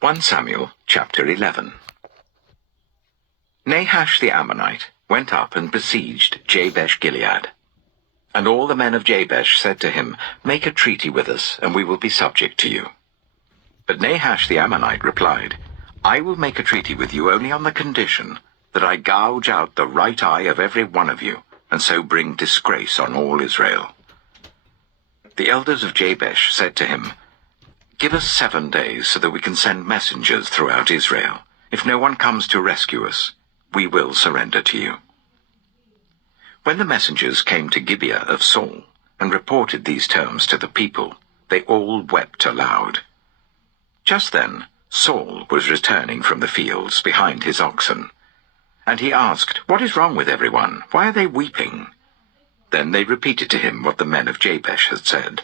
1 Samuel chapter 11. Nahash the Ammonite went up and besieged Jabesh-Gilead. And all the men of Jabesh said to him, "Make a treaty with us, and we will be subject to you." But Nahash the Ammonite replied, "I will make a treaty with you only on the condition that I gouge out the right eye of every one of you, and so bring disgrace on all Israel." The elders of Jabesh said to him, "Give us 7 days so that we can send messengers throughout Israel. If no one comes to rescue us, we will surrender to you." When the messengers came to Gibeah of Saul and reported these terms to the people, they all wept aloud. Just then Saul was returning from the fields behind his oxen, and he asked, "What is wrong with everyone? Why are they weeping?" Then they repeated to him what the men of Jabesh had said.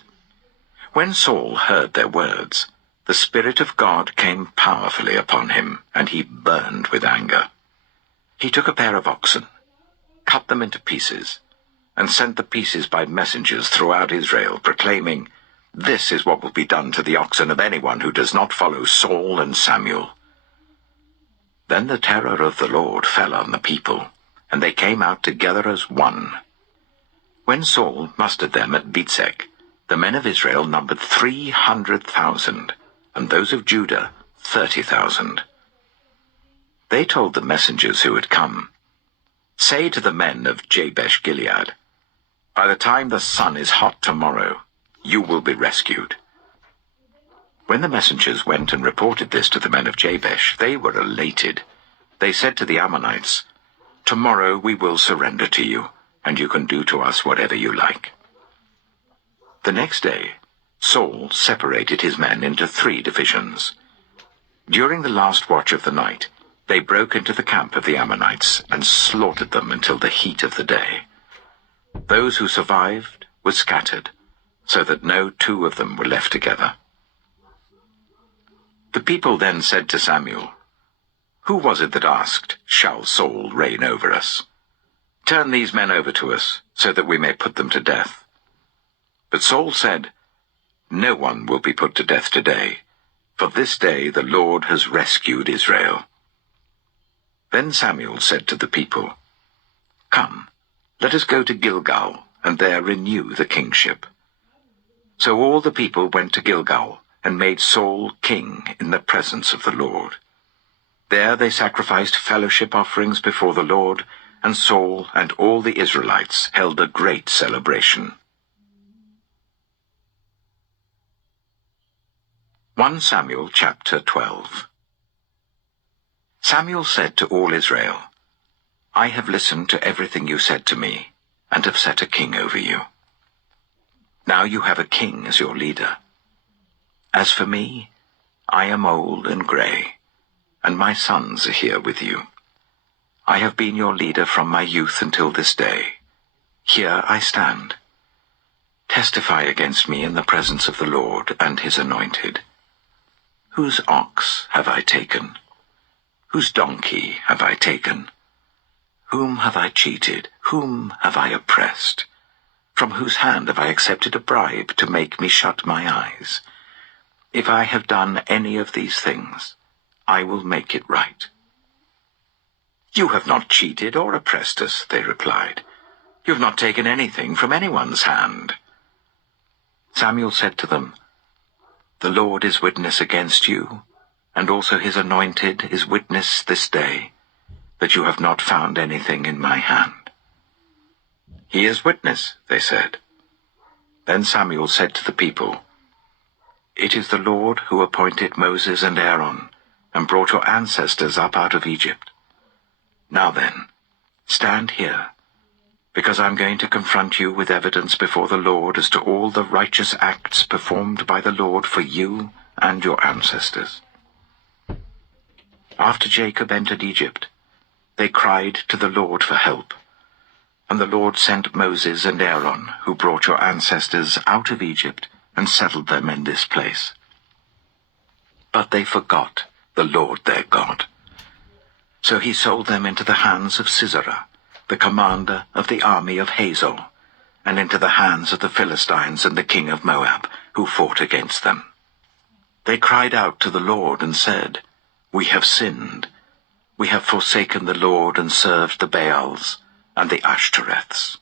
When Saul heard their words, the Spirit of God came powerfully upon him, and he burned with anger. He took a pair of oxen, cut them into pieces, and sent the pieces by messengers throughout Israel, proclaiming, "This is what will be done to the oxen of anyone who does not follow Saul and Samuel." Then the terror of the Lord fell on the people, and they came out together as one. When Saul mustered them at Bezek, the men of Israel numbered 300,000, and those of Judah 30,000. They told the messengers who had come, "Say to the men of Jabesh-Gilead, by the time the sun is hot tomorrow, you will be rescued." When the messengers went and reported this to the men of Jabesh, they were elated. They said to the Ammonites, "Tomorrow we will surrender to you, and you can do to us whatever you like." The next day, Saul separated his men into 3 divisions. During the last watch of the night, they broke into the camp of the Ammonites and slaughtered them until the heat of the day. Those who survived were scattered, so that no 2 of them were left together. The people then said to Samuel, "Who was it that asked, 'Shall Saul reign over us?' Turn these men over to us, so that we may put them to death." But Saul said, "No one will be put to death today, for this day the Lord has rescued Israel." Then Samuel said to the people, "Come, let us go to Gilgal, and there renew the kingship." So all the people went to Gilgal, and made Saul king in the presence of the Lord. There they sacrificed fellowship offerings before the Lord, and Saul and all the Israelites held a great celebration. 1 Samuel chapter 12. Samuel said to all Israel, "I have listened to everything you said to me, and have set a king over you. Now you have a king as your leader. As for me, I am old and grey, and my sons are here with you. I have been your leader from my youth until this day. Here I stand. Testify against me in the presence of the Lord and his anointed. Whose ox have I taken? Whose donkey have I taken? Whom have I cheated? Whom have I oppressed? From whose hand have I accepted a bribe to make me shut my eyes? If I have done any of these things, I will make it right." "You have not cheated or oppressed us," they replied. "You have not taken anything from anyone's hand." Samuel said to them, "The Lord is witness against you, and also his anointed is witness this day, that you have not found anything in my hand." "He is witness," they said. Then Samuel said to the people, "It is the Lord who appointed Moses and Aaron, and brought your ancestors up out of Egypt. Now then, stand here, because I am going to confront you with evidence before the Lord as to all the righteous acts performed by the Lord for you and your ancestors. After Jacob entered Egypt, they cried to the Lord for help, and the Lord sent Moses and Aaron, who brought your ancestors out of Egypt and settled them in this place. But they forgot the Lord their God. So he sold them into the hands of Sisera, the commander of the army of Hazor, and into the hands of the Philistines and the king of Moab, who fought against them. They cried out to the Lord and said, "We have sinned. We have forsaken the Lord and served the Baals and the Ashtoreths.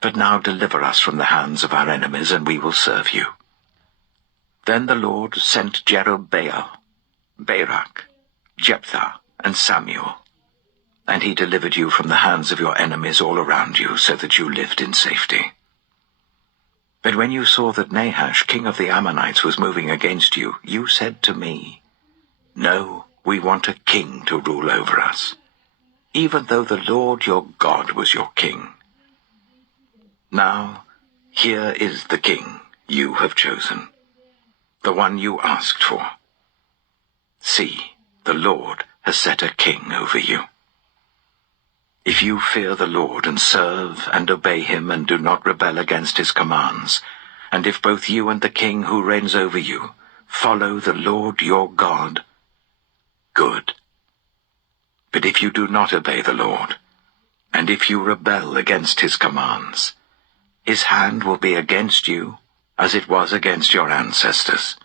But now deliver us from the hands of our enemies, and we will serve you." Then the Lord sent Jerubbaal, Barak, Jephthah, and Samuel, and he delivered you from the hands of your enemies all around you, so that you lived in safety. But when you saw that Nahash, king of the Ammonites, was moving against you, you said to me, "No, we want a king to rule over us, even though the Lord your God was your king. Now, here is the king you have chosen, the one you asked for. See, the Lord has set a king over you. If you fear the Lord and serve and obey him and do not rebel against his commands, and if both you and the king who reigns over you follow the Lord your God, good. But if you do not obey the Lord, and if you rebel against his commands, his hand will be against you as it was against your ancestors.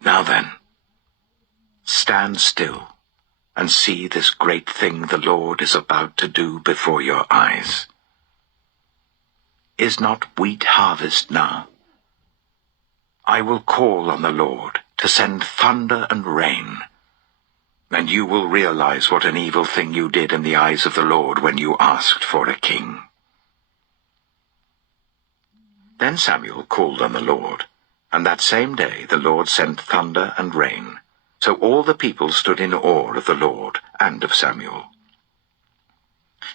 Now then, stand still and see this great thing the Lord is about to do before your eyes. Is not wheat harvest now? I will call on the Lord to send thunder and rain, and you will realize what an evil thing you did in the eyes of the Lord when you asked for a king." Then Samuel called on the Lord, and that same day the Lord sent thunder and rain. So all the people stood in awe of the Lord and of Samuel.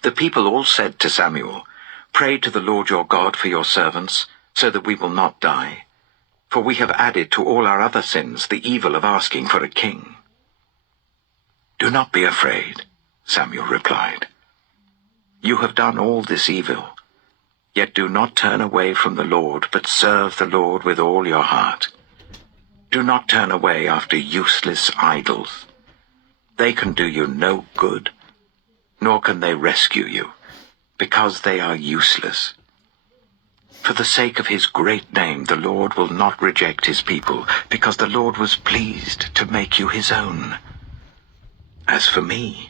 The people all said to Samuel, "Pray to the Lord your God for your servants, so that we will not die. For we have added to all our other sins the evil of asking for a king." "Do not be afraid," Samuel replied. "You have done all this evil. Yet do not turn away from the Lord, but serve the Lord with all your heart. Do not turn away after useless idols. They can do you no good, nor can they rescue you, because they are useless. For the sake of his great name, the Lord will not reject his people, because the Lord was pleased to make you his own. As for me,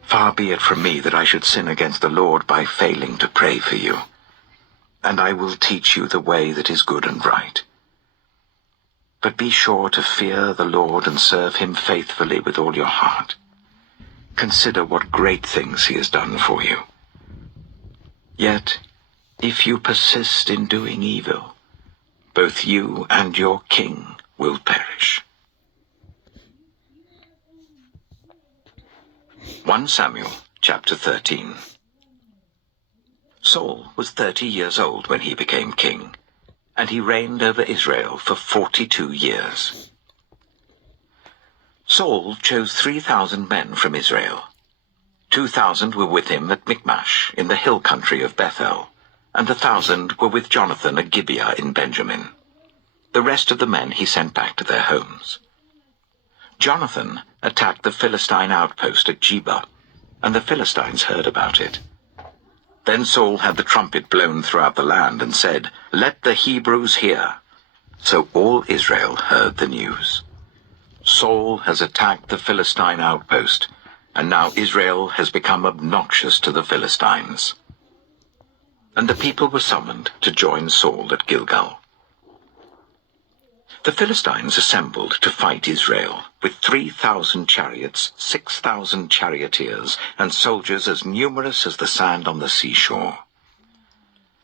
far be it from me that I should sin against the Lord by failing to pray for you, and I will teach you the way that is good and right. But be sure to fear the Lord and serve him faithfully with all your heart. Consider what great things he has done for you. Yet, if you persist in doing evil, both you and your king will perish." 1 Samuel chapter 13. Saul was 30 years old when he became king, and he reigned over Israel for 42 years. Saul chose 3,000 men from Israel. 2,000 were with him at Michmash in the hill country of Bethel, and 1,000 were with Jonathan at Gibeah in Benjamin. The rest of the men he sent back to their homes. Jonathan attacked the Philistine outpost at Geba, and the Philistines heard about it. Then Saul had the trumpet blown throughout the land and said, "Let the Hebrews hear." So all Israel heard the news. Saul has attacked the Philistine outpost, and now Israel has become obnoxious to the Philistines. And the people were summoned to join Saul at Gilgal. The Philistines assembled to fight Israel, with 3,000 chariots, 6,000 charioteers, and soldiers as numerous as the sand on the seashore.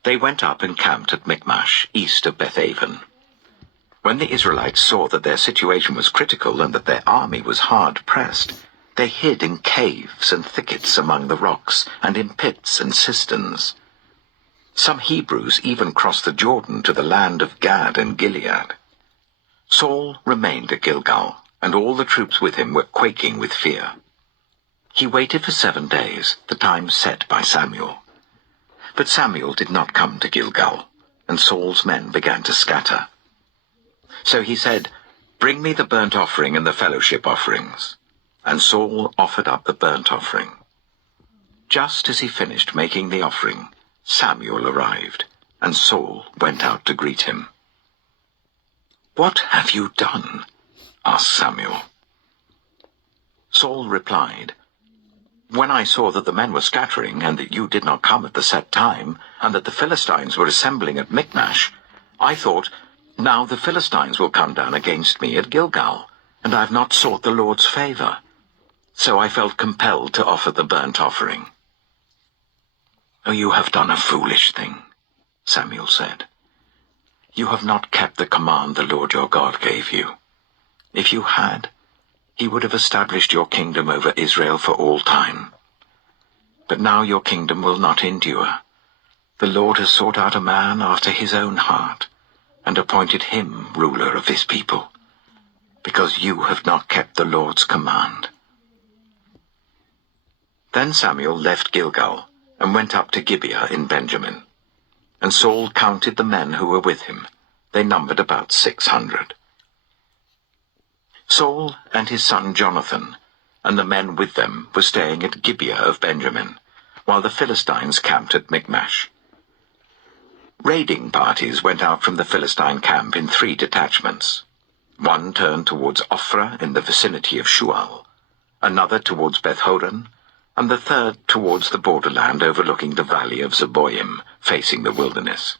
They went up and camped at Michmash, east of Bethaven. When the Israelites saw that their situation was critical and that their army was hard pressed, they hid in caves and thickets among the rocks, and in pits and cisterns. Some Hebrews even crossed the Jordan to the land of Gad and Gilead. Saul remained at Gilgal, and all the troops with him were quaking with fear. He waited for 7 days, the time set by Samuel. But Samuel did not come to Gilgal, and Saul's men began to scatter. So he said, "Bring me the burnt offering and the fellowship offerings." And Saul offered up the burnt offering. Just as he finished making the offering, Samuel arrived, and Saul went out to greet him. "What have you done?" asked Samuel. Saul replied, "When I saw that the men were scattering, and that you did not come at the set time, and that the Philistines were assembling at Michmash, I thought, now the Philistines will come down against me at Gilgal, and I have not sought the Lord's favor. So I felt compelled to offer the burnt offering." "Oh, you have done a foolish thing," Samuel said. "You have not kept the command the Lord your God gave you. If you had, he would have established your kingdom over Israel for all time. But now your kingdom will not endure. The Lord has sought out a man after his own heart, and appointed him ruler of his people, because you have not kept the Lord's command." Then Samuel left Gilgal, and went up to Gibeah in Benjamin. And Saul counted the men who were with him. They numbered about 600. Saul and his son Jonathan, and the men with them, were staying at Gibeah of Benjamin, while the Philistines camped at Michmash. Raiding parties went out from the Philistine camp in 3 detachments. One turned towards Ophrah in the vicinity of Shual, another towards Beth-horon, and the third towards the borderland overlooking the valley of Zeboim, facing the wilderness.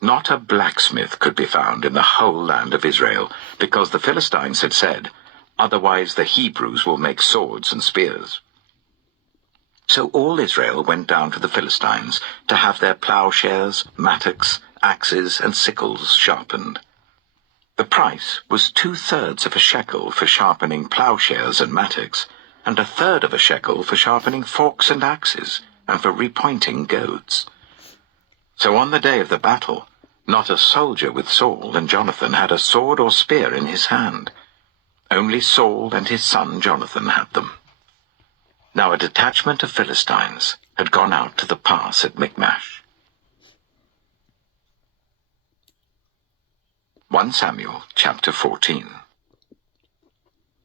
Not a blacksmith could be found in the whole land of Israel, because the Philistines had said, "Otherwise the Hebrews will make swords and spears." So all Israel went down to the Philistines to have their plowshares, mattocks, axes, and sickles sharpened. The price was 2/3 of a shekel for sharpening plowshares and mattocks, and 1/3 of a shekel for sharpening forks and axes, and for repointing goads. So on the day of the battle, not a soldier with Saul and Jonathan had a sword or spear in his hand. Only Saul and his son Jonathan had them. Now a detachment of Philistines had gone out to the pass at Michmash. 1 Samuel chapter 14.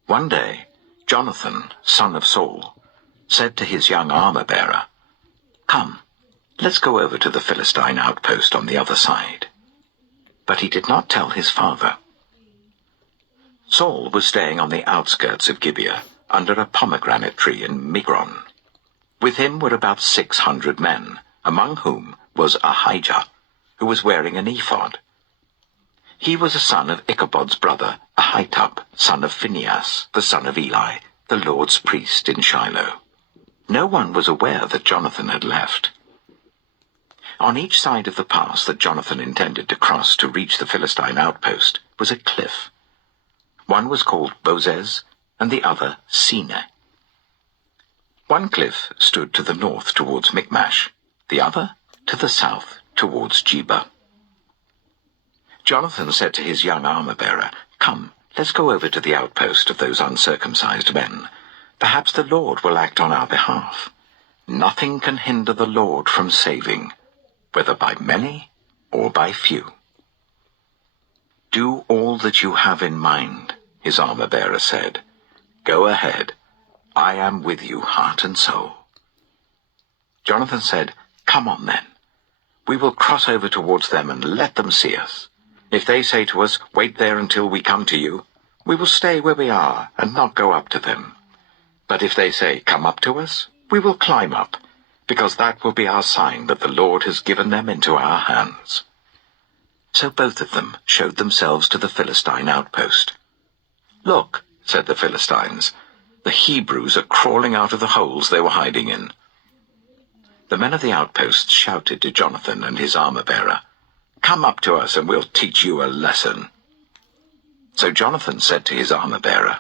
One day, Jonathan, son of Saul, said to his young armor-bearer, "Come, let's go over to the Philistine outpost on the other side." But he did not tell his father. Saul was staying on the outskirts of Gibeah, under a pomegranate tree in Migron. With him were about 600 men, among whom was Ahijah, who was wearing an ephod. He was a son of Ichabod's brother, Ahitub, son of Phinehas, the son of Eli, the Lord's priest in Shiloh. No one was aware that Jonathan had left. On each side of the pass that Jonathan intended to cross to reach the Philistine outpost was a cliff. One was called Bozez, and the other Seneh. One cliff stood to the north towards Michmash, the other to the south towards Geba. Jonathan said to his young armor-bearer, "Come, let's go over to the outpost of those uncircumcised men. Perhaps the Lord will act on our behalf. Nothing can hinder the Lord from saving, whether by many or by few." "Do all that you have in mind," his armor-bearer said. "Go ahead. I am with you, heart and soul." Jonathan said, "Come on then. We will cross over towards them and let them see us. If they say to us, 'Wait there until we come to you,' we will stay where we are and not go up to them. But if they say, 'Come up to us,' we will climb up, because that will be our sign that the Lord has given them into our hands." So both of them showed themselves to the Philistine outpost. "Look," said the Philistines, "the Hebrews are crawling out of the holes they were hiding in." The men of the outpost shouted to Jonathan and his armor-bearer, "Come up to us and we'll teach you a lesson." So Jonathan said to his armor-bearer,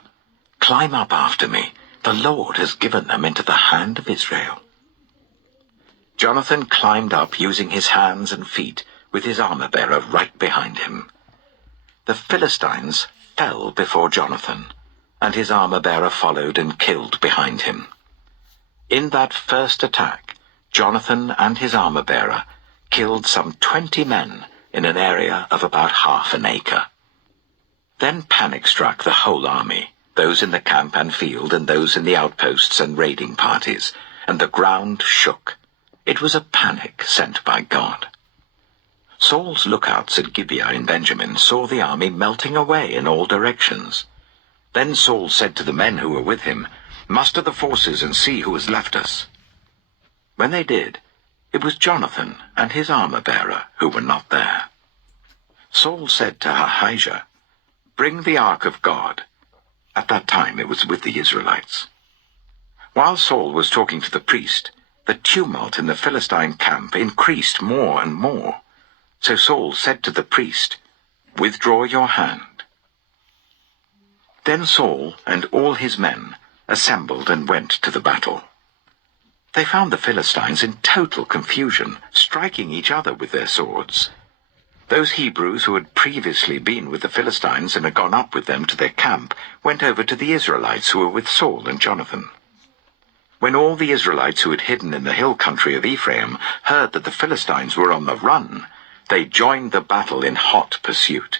"Climb up after me. The Lord has given them into the hand of Israel." Jonathan climbed up using his hands and feet, with his armor-bearer right behind him. The Philistines fell before Jonathan, and his armor-bearer followed and killed behind him. In that first attack, Jonathan and his armor-bearer killed some 20 men in an area of about half an acre. Then panic struck the whole army, those in the camp and field and those in the outposts and raiding parties, and the ground shook. It was a panic sent by God. Saul's lookouts at Gibeah in Benjamin saw the army melting away in all directions. Then Saul said to the men who were with him, "Muster the forces and see who has left us." When they did, it was Jonathan and his armor-bearer who were not there. Saul said to Ahijah, "Bring the ark of God." At that time it was with the Israelites. While Saul was talking to the priest, the tumult in the Philistine camp increased more and more. So Saul said to the priest, "Withdraw your hand." Then Saul and all his men assembled and went to the battle. They found the Philistines in total confusion, striking each other with their swords. Those Hebrews who had previously been with the Philistines and had gone up with them to their camp went over to the Israelites who were with Saul and Jonathan. When all the Israelites who had hidden in the hill country of Ephraim heard that the Philistines were on the run, they joined the battle in hot pursuit.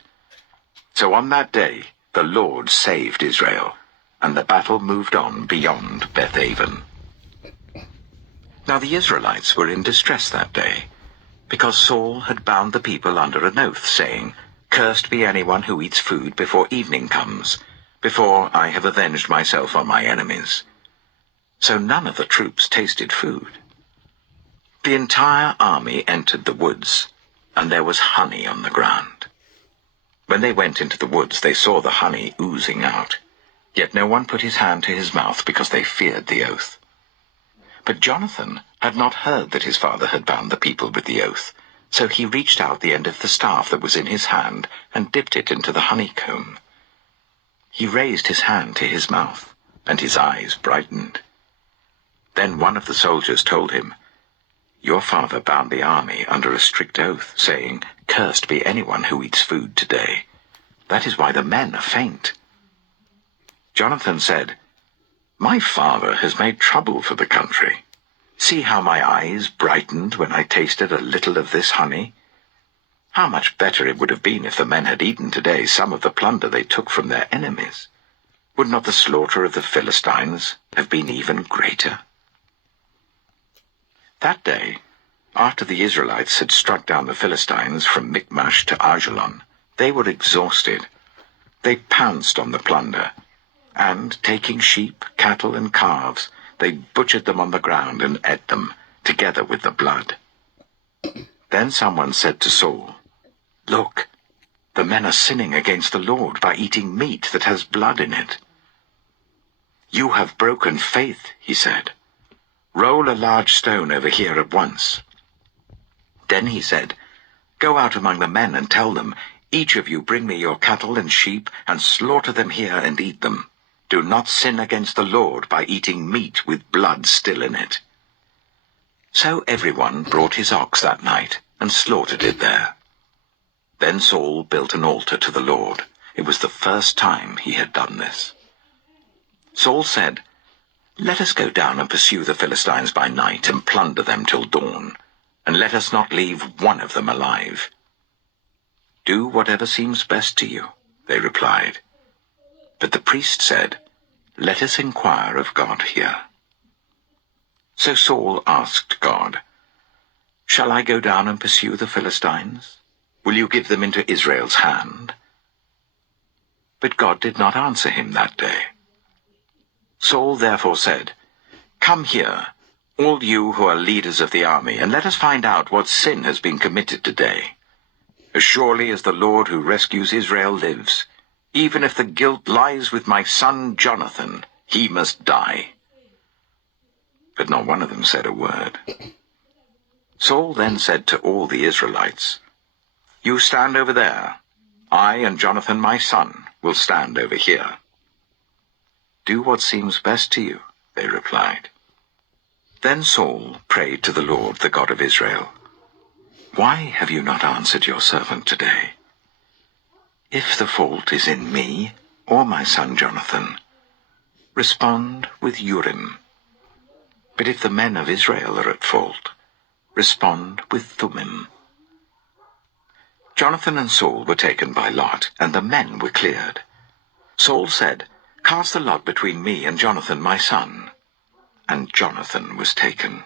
So on that day the Lord saved Israel, and the battle moved on beyond Beth-aven. Now the Israelites were in distress that day, because Saul had bound the people under an oath, saying, "Cursed be anyone who eats food before evening comes, before I have avenged myself on my enemies." So none of the troops tasted food. The entire army entered the woods, and there was honey on the ground. When they went into the woods, they saw the honey oozing out, yet no one put his hand to his mouth because they feared the oath. But Jonathan had not heard that his father had bound the people with the oath, so he reached out the end of the staff that was in his hand and dipped it into the honeycomb. He raised his hand to his mouth, and his eyes brightened. Then one of the soldiers told him, "Your father bound the army under a strict oath, saying, 'Cursed be anyone who eats food today.' That is why the men are faint." Jonathan said, "My father has made trouble for the country. See how my eyes brightened when I tasted a little of this honey. How much better it would have been if the men had eaten today some of the plunder they took from their enemies. Would not the slaughter of the Philistines have been even greater?" That day, after the Israelites had struck down the Philistines from Michmash to Ajalon, they were exhausted. They pounced on the plunder, and, taking sheep, cattle, and calves, they butchered them on the ground and ate them, together with the blood. Then someone said to Saul, "Look, the men are sinning against the Lord by eating meat that has blood in it." "You have broken faith," he said. "Roll a large stone over here at once." Then he said, "Go out among the men and tell them, 'Each of you bring me your cattle and sheep, and slaughter them here and eat them. Do not sin against the Lord by eating meat with blood still in it.'" So everyone brought his ox that night and slaughtered it there. Then Saul built an altar to the Lord. It was the first time he had done this. Saul said, "Let us go down and pursue the Philistines by night and plunder them till dawn, and let us not leave one of them alive." "Do whatever seems best to you," they replied. But the priest said, "Let us inquire of God here." So Saul asked God, "Shall I go down and pursue the Philistines? Will you give them into Israel's hand?" But God did not answer him that day. Saul therefore said, "Come here, all you who are leaders of the army, and let us find out what sin has been committed today. As surely as the Lord who rescues Israel lives, even if the guilt lies with my son Jonathan, he must die." But not one of them said a word. Saul then said to all the Israelites, "You stand over there. I and Jonathan my son will stand over here." "Do what seems best to you," they replied. Then Saul prayed to the Lord, the God of Israel, "Why have you not answered your servant today? If the fault is in me or my son Jonathan, respond with Urim. But if the men of Israel are at fault, respond with Thummim." Jonathan and Saul were taken by lot, and the men were cleared. Saul said, "Cast the lot between me and Jonathan my son." And Jonathan was taken.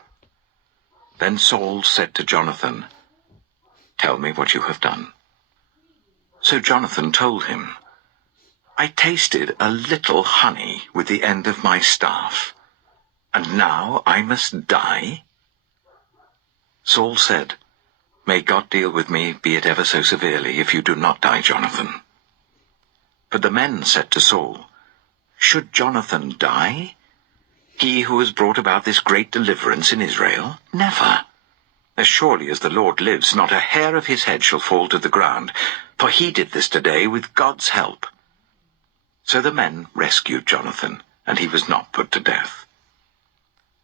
Then Saul said to Jonathan, Tell me what you have done." So Jonathan told him, "I tasted a little honey with the end of my staff, and now I must die?" Saul said, "May God deal with me, be it ever so severely, if you do not die, Jonathan." But the men said to Saul, "Should Jonathan die? He who has brought about this great deliverance in Israel? Never. As surely as the Lord lives, not a hair of his head shall fall to the ground, for he did this today with God's help." So the men rescued Jonathan, and he was not put to death.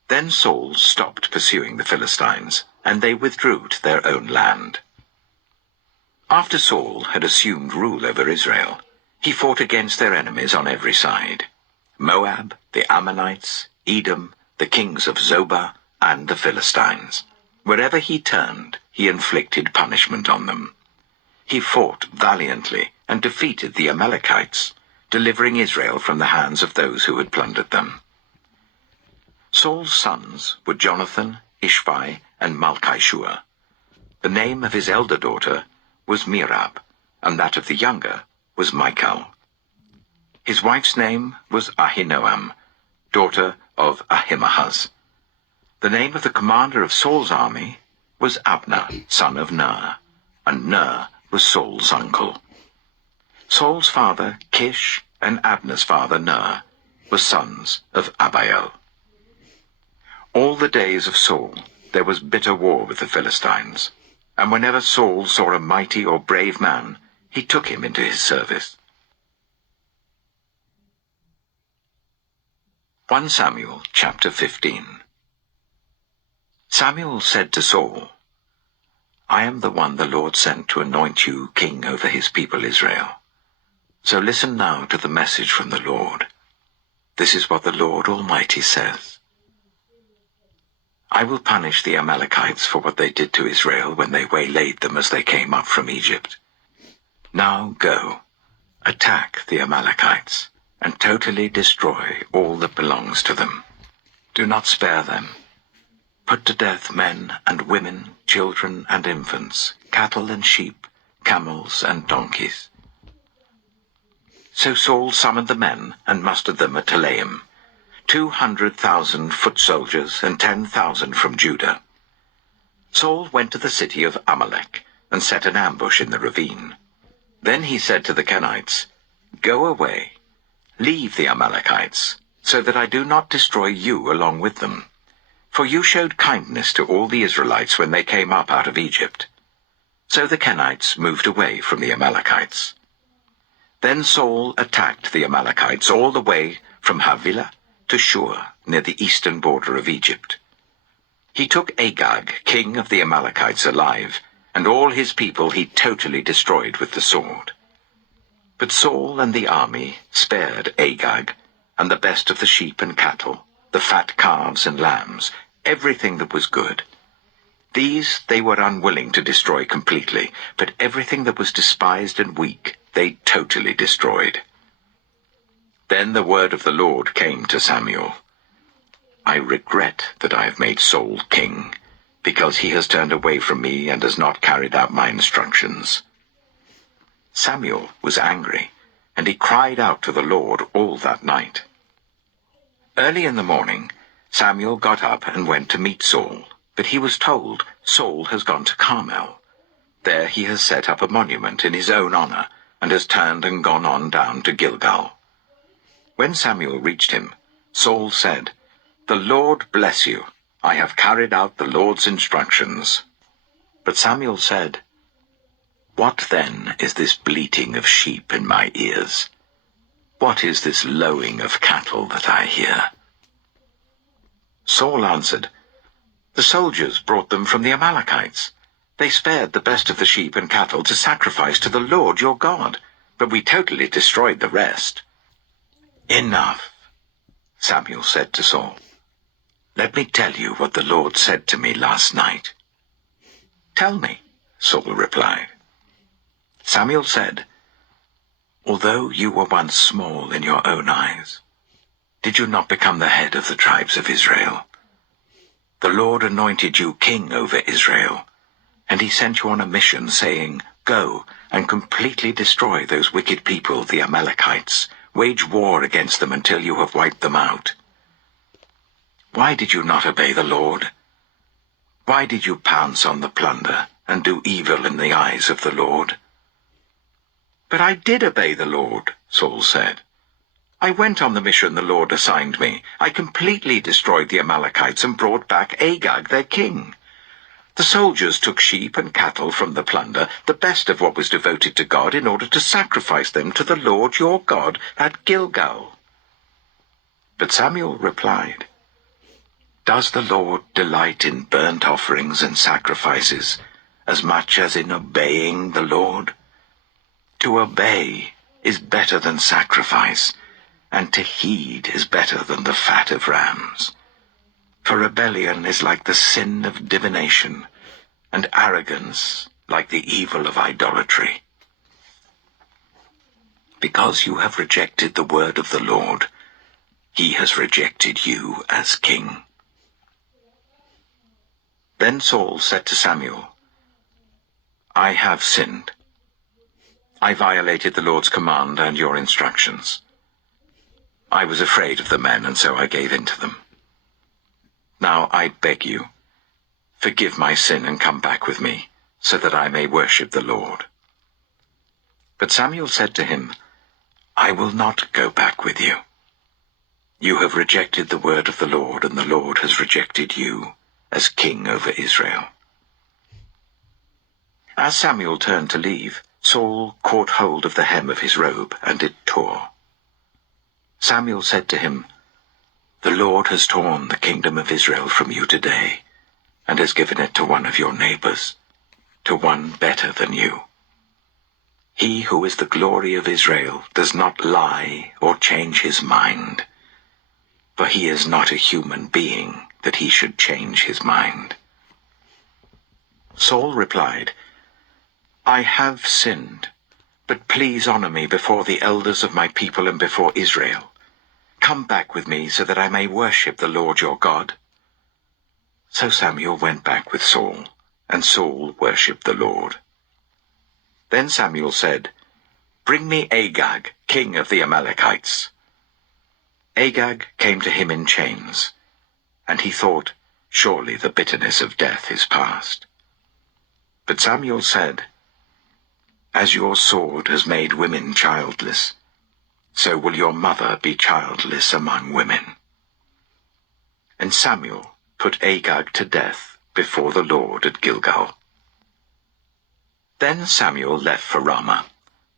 Then Saul stopped pursuing the Philistines, and they withdrew to their own land. After Saul had assumed rule over Israel, he fought against their enemies on every side: Moab, the Ammonites, Edom, the kings of Zobah, and the Philistines. Wherever he turned, he inflicted punishment on them. He fought valiantly and defeated the Amalekites, delivering Israel from the hands of those who had plundered them. Saul's sons were Jonathan, Ishvi, and Malchishua. The name of his elder daughter was Merab, and that of the younger was Michal. His wife's name was Ahinoam, daughter of Ahimaaz. The name of the commander of Saul's army was Abner, son of Ner, and Ner was Saul's uncle. Saul's father, Kish, and Abner's father, Ner, were sons of Abiel. All the days of Saul there was bitter war with the Philistines, and whenever Saul saw a mighty or brave man, he took him into his service. 1 Samuel chapter 15. Samuel said to Saul, "I am the one the Lord sent to anoint you king over his people Israel. So listen now to the message from the Lord. This is what the Lord Almighty says. I will punish the Amalekites for what they did to Israel when they waylaid them as they came up from Egypt. Now go, attack the Amalekites, and totally destroy all that belongs to them. Do not spare them. Put to death men and women, children and infants, cattle and sheep, camels and donkeys." So Saul summoned the men and mustered them at Telaim, 200,000 foot soldiers and 10,000 from Judah. Saul went to the city of Amalek and set an ambush in the ravine. Then he said to the Kenites, "Go away, leave the Amalekites, so that I do not destroy you along with them. For you showed kindness to all the Israelites when they came up out of Egypt." So the Kenites moved away from the Amalekites. Then Saul attacked the Amalekites all the way from Havilah to Shur, near the eastern border of Egypt. He took Agag, king of the Amalekites, alive, and all his people he totally destroyed with the sword. But Saul and the army spared Agag, and the best of the sheep and cattle, the fat calves and lambs, everything that was good. These they were unwilling to destroy completely, but everything that was despised and weak they totally destroyed. Then the word of the Lord came to Samuel. "I regret that I have made Saul king, because he has turned away from me and has not carried out my instructions." Samuel was angry, and he cried out to the Lord all that night. Early in the morning, Samuel got up and went to meet Saul, but he was told, "Saul has gone to Carmel. There he has set up a monument in his own honor, and has turned and gone on down to Gilgal." When Samuel reached him, Saul said, "The Lord bless you. I have carried out the Lord's instructions." But Samuel said, "What then is this bleating of sheep in my ears? What is this lowing of cattle that I hear?" Saul answered, "The soldiers brought them from the Amalekites. They spared the best of the sheep and cattle to sacrifice to the Lord your God, but we totally destroyed the rest." "Enough," Samuel said to Saul. "Let me tell you what the Lord said to me last night." "Tell me," Saul replied. Samuel said, "Although you were once small in your own eyes, did you not become the head of the tribes of Israel? The Lord anointed you king over Israel, And he sent you on a mission, saying, 'Go and completely destroy those wicked people, the Amalekites. Wage war against them until you have wiped them out.' Why did you not obey the Lord? Why did you pounce on the plunder and do evil in the eyes of the Lord?" "But I did obey the Lord," Saul said. "I went on the mission the Lord assigned me. I completely destroyed the Amalekites and brought back Agag, their king. The soldiers took sheep and cattle from the plunder, the best of what was devoted to God, in order to sacrifice them to the Lord your God at Gilgal." But Samuel replied, "Does the Lord delight in burnt offerings and sacrifices as much as in obeying the Lord? To obey is better than sacrifice, and to heed is better than the fat of rams. For rebellion is like the sin of divination, and arrogance like the evil of idolatry. Because you have rejected the word of the Lord, he has rejected you as king." Then Saul said to Samuel, "I have sinned. I violated the Lord's command and your instructions. I was afraid of the men, and so I gave in to them. Now I beg you, forgive my sin and come back with me, so that I may worship the Lord." But Samuel said to him, "I will not go back with you. You have rejected the word of the Lord, and the Lord has rejected you as king over Israel." As Samuel turned to leave, Saul caught hold of the hem of his robe, and it tore. Samuel said to him, "The Lord has torn the kingdom of Israel from you today, and has given it to one of your neighbors, to one better than you. He who is the glory of Israel does not lie or change his mind, for he is not a human being that he should change his mind." Saul replied, "I have sinned, but please honor me before the elders of my people and before Israel. Come back with me so that I may worship the Lord your God." So Samuel went back with Saul, and Saul worshipped the Lord. Then Samuel said, "Bring me Agag, king of the Amalekites." Agag came to him in chains, and he thought, "Surely the bitterness of death is past." But Samuel said, "As your sword has made women childless, so will your mother be childless among women." And Samuel put Agag to death before the Lord at Gilgal. Then Samuel left for Ramah,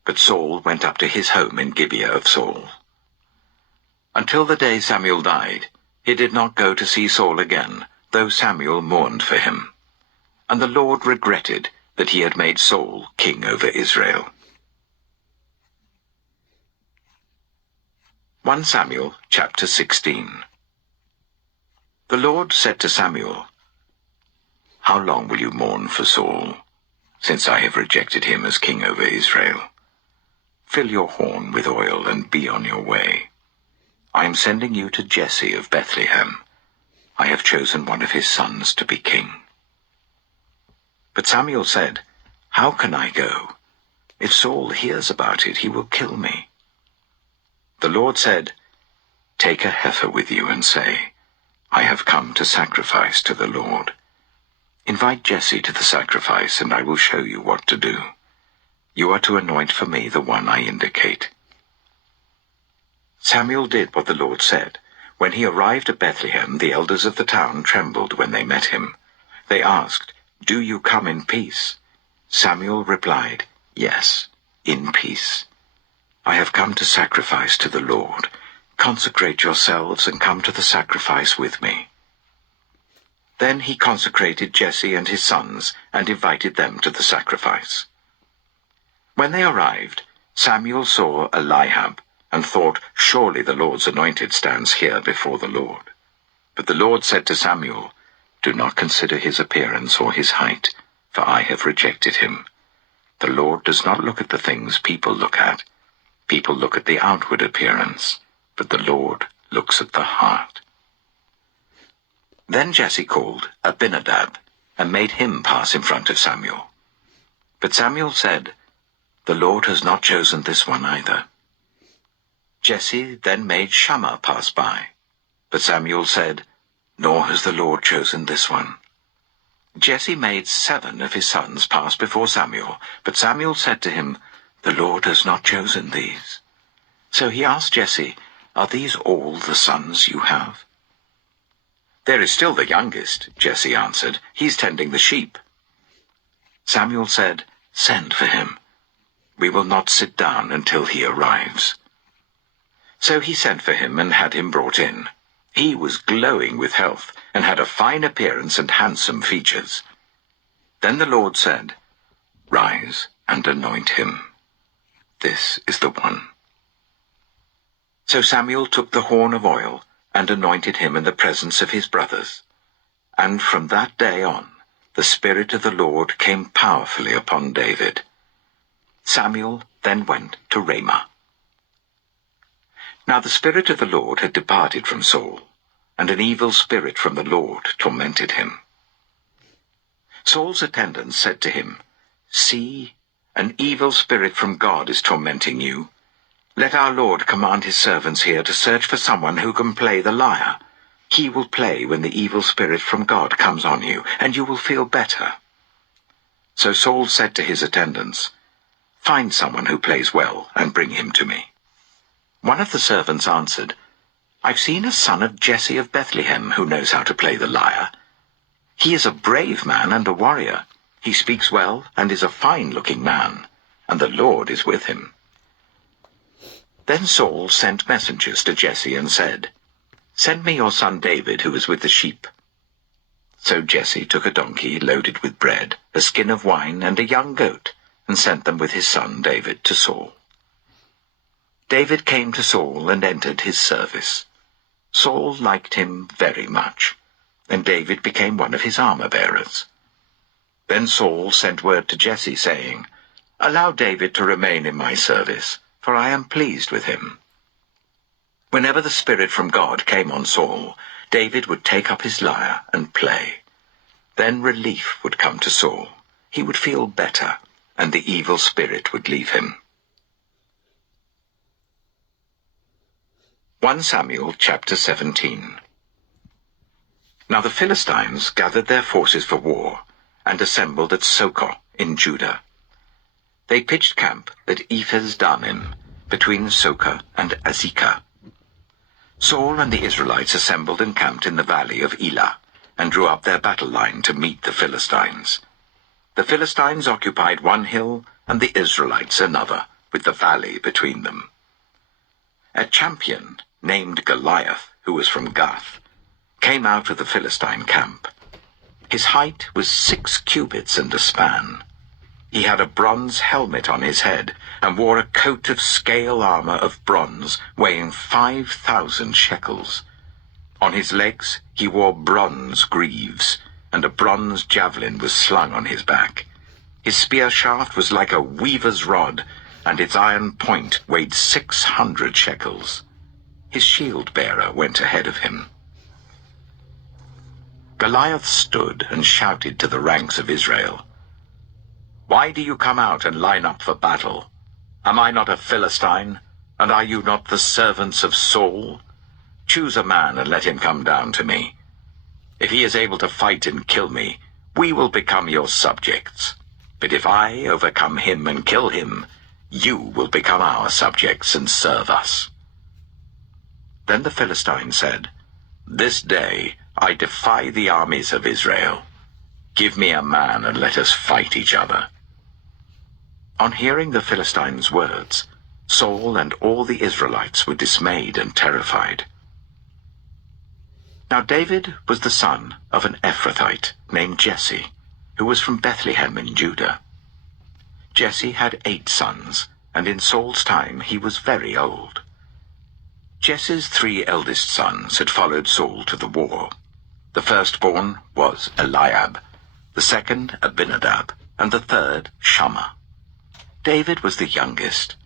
but Saul went up to his home in Gibeah of Saul. Until the day Samuel died, he did not go to see Saul again, though Samuel mourned for him. And the Lord regretted that he had made Saul king over Israel. 1 Samuel chapter 16. The Lord said to Samuel, "How long will you mourn for Saul, since I have rejected him as king over Israel? Fill your horn with oil and be on your way. I am sending you to Jesse of Bethlehem. I have chosen one of his sons to be king." But Samuel said, "How can I go? If Saul hears about it, he will kill me." The Lord said, "Take a heifer with you and say, 'I have come to sacrifice to the Lord.' Invite Jesse to the sacrifice, and I will show you what to do. You are to anoint for me the one I indicate." Samuel did what the Lord said. When he arrived at Bethlehem, the elders of the town trembled when they met him. They asked, "Do you come in peace?" Samuel replied, "Yes, in peace. I have come to sacrifice to the Lord. Consecrate yourselves and come to the sacrifice with me." Then he consecrated Jesse and his sons and invited them to the sacrifice. When they arrived, Samuel saw Eliab and thought, "Surely the Lord's anointed stands here before the Lord." But the Lord said to Samuel, "Do not consider his appearance or his height, for I have rejected him. The Lord does not look at the things people look at. People look at the outward appearance, but the Lord looks at the heart." Then Jesse called Abinadab and made him pass in front of Samuel. But Samuel said, "The Lord has not chosen this one either." Jesse then made Shammah pass by, but Samuel said, "Nor has the Lord chosen this one." Jesse made 7 of his sons pass before Samuel, but Samuel said to him, "The Lord has not chosen these." So he asked Jesse, "Are these all the sons you have?" "There is still the youngest," Jesse answered. "He's tending the sheep." Samuel said, "Send for him. We will not sit down until he arrives." So he sent for him and had him brought in. He was glowing with health and had a fine appearance and handsome features. Then the Lord said, "Rise and anoint him. This is the one." So Samuel took the horn of oil and anointed him in the presence of his brothers. And from that day on, the Spirit of the Lord came powerfully upon David. Samuel then went to Ramah. Now the Spirit of the Lord had departed from Saul, and an evil spirit from the Lord tormented him. Saul's attendants said to him, "See, an evil spirit from God is tormenting you. Let our Lord command his servants here to search for someone who can play the lyre. He will play when the evil spirit from God comes on you, and you will feel better." So Saul said to his attendants, "Find someone who plays well and bring him to me." One of the servants answered, "I've seen a son of Jesse of Bethlehem who knows how to play the lyre. He is a brave man and a warrior. He speaks well and is a fine-looking man, and the Lord is with him." Then Saul sent messengers to Jesse and said, "Send me your son David, who is with the sheep." So Jesse took a donkey loaded with bread, a skin of wine, and a young goat, and sent them with his son David to Saul. David came to Saul and entered his service. Saul liked him very much, and David became one of his armor-bearers. Then Saul sent word to Jesse, saying, "Allow David to remain in my service, for I am pleased with him." Whenever the Spirit from God came on Saul, David would take up his lyre and play. Then relief would come to Saul. He would feel better, and the evil spirit would leave him. 1 Samuel chapter 17. Now the Philistines gathered their forces for war, and assembled at Socoh in Judah. They pitched camp at Ephes-dammim, between Socoh and Azekah. Saul and the Israelites assembled and camped in the valley of Elah, and drew up their battle line to meet the Philistines. The Philistines occupied one hill, and the Israelites another, with the valley between them. A champion named Goliath, who was from Gath, came out of the Philistine camp. His height was 6 cubits and a span. He had a bronze helmet on his head, and wore a coat of scale armor of bronze, weighing 5,000 shekels. On his legs he wore bronze greaves, and a bronze javelin was slung on his back. His spear shaft was like a weaver's rod, and its iron point weighed 600 shekels. His shield-bearer went ahead of him. Goliath stood and shouted to the ranks of Israel, "Why do you come out and line up for battle? Am I not a Philistine, and are you not the servants of Saul? Choose a man and let him come down to me. If he is able to fight and kill me, we will become your subjects. But if I overcome him and kill him, you will become our subjects and serve us." Then the Philistine said, "This day I defy the armies of Israel. Give me a man and let us fight each other." On hearing the Philistines' words, Saul and all the Israelites were dismayed and terrified. Now David was the son of an Ephrathite named Jesse, who was from Bethlehem in Judah. Jesse had 8 sons, and in Saul's time he was very old. Jesse's 3 eldest sons had followed Saul to the war. The firstborn was Eliab, the second Abinadab, and the third Shammah. David was the youngest.